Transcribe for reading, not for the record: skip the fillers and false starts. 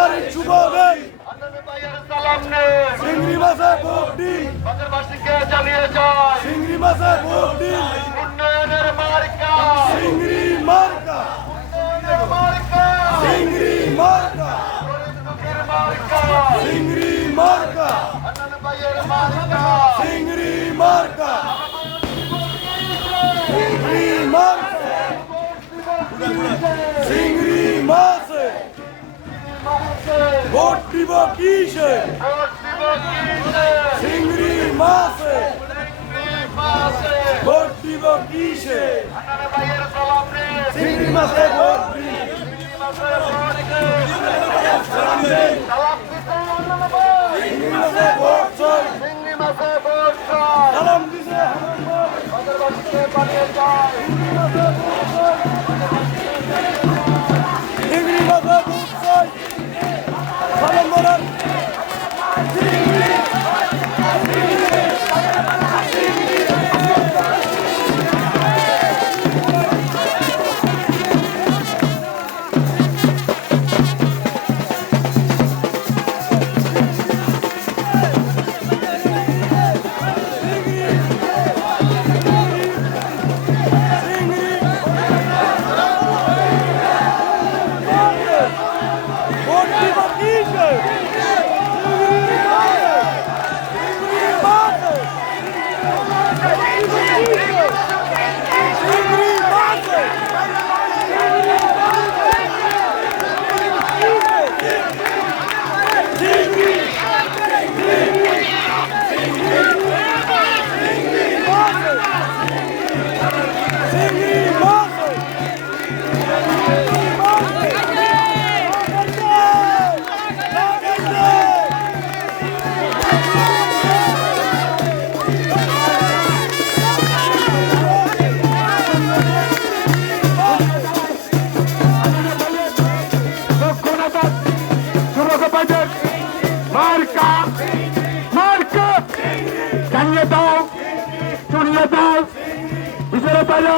তারিখ শুভ দিন চিংড়ি মাছে ভোট দিন চিংড়ি মাছে ভোট দিন চিংড়ি মার্কা চিংড়ি মার্কা চিংড়ি মার্কা চিংড়ি মার্কা চিংড়ি মার্কা চিংড়ি মাছে ভোট দিব কিসে চিংড়ি মাছে ভোট দিব কিসে চিংড়ি মাছে ভোট দিন চিংড়ি মাছে ভোট চাই সালাম দিছে চিংড়ি মাছে ভোট চাই সালাম বলেন মার্কা মার্কা জানিয়ে দাও শুনিয়ে দাও বিচারে পাইল